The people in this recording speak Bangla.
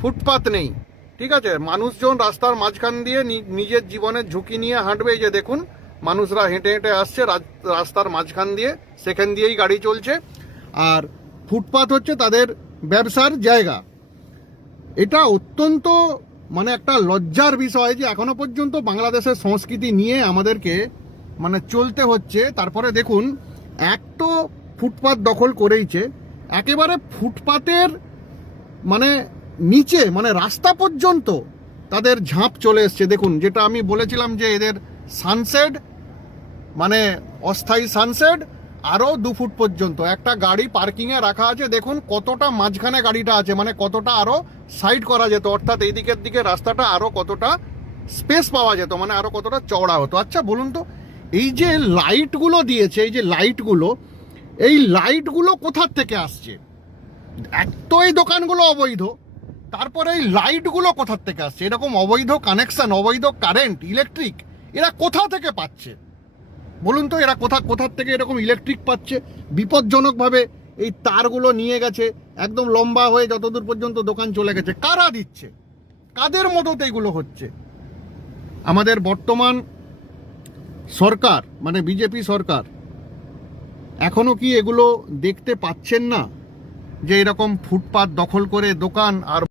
ফুটপাত নেই, ঠিক আছে? মানুষজন রাস্তার মাঝখান দিয়ে নিজের জীবনের ঝুঁকি নিয়ে হাঁটবে। এই যে দেখুন, মানুষরা হেঁটে হেঁটে আসছে রাস্তার মাঝখান দিয়ে, সেখান দিয়েই গাড়ি চলছে। আর ফুটপাত হচ্ছে তাদের ব্যবসার জায়গা। এটা অত্যন্ত মানে একটা লজ্জার বিষয় যে এখনো পর্যন্ত বাংলাদেশের সংস্কৃতি নিয়ে আমাদেরকে মানে চলতে হচ্ছে। তারপরে দেখুন, এক তো ফুটপাত দখল করেইছে, একেবারে ফুটপাতের মানে নিচে মানে রাস্তা পর্যন্ত তাদের ঝাঁপ চলে এসছে। দেখুন, যেটা আমি বলেছিলাম যে এদের সানসেট মানে অস্থায়ী সানসেট আরও 2 ফুট পর্যন্ত একটা গাড়ি পার্কিংয়ে রাখা আছে। দেখুন কতটা মাঝখানে গাড়িটা আছে, মানে কতটা আরও সাইড করা যেত, অর্থাৎ এই দিকের দিকে রাস্তাটা আরও কতটা স্পেস পাওয়া যেত, মানে আরও কতটা চওড়া হতো। আচ্ছা বলুন তো, এই যে লাইটগুলো দিয়েছে, এই যে লাইটগুলো, এই লাইটগুলো কোথার থেকে আসছে? এক তো এই দোকানগুলো অবৈধ, তারপরে এই লাইটগুলো কোথার থেকে আসছে? এরকম অবৈধ কানেকশন, অবৈধ কারেন্ট, ইলেকট্রিক এরা কোথা থেকে পাচ্ছে বলুন তো? এরা কোথার থেকে এরকম ইলেকট্রিক পাচ্ছে? বিপজ্জনকভাবে এই তারগুলো নিয়ে গেছে একদম লম্বা হয়ে যতদূর পর্যন্ত দোকান চলে গেছে। কারা দিচ্ছে? কাদের মদতে এগুলো হচ্ছে? আমাদের বর্তমান সরকার মানে বিজেপি সরকার এখনো কি এগুলো দেখতে পাচ্ছেন না যে এরকম ফুটপাত দখল করে দোকান আর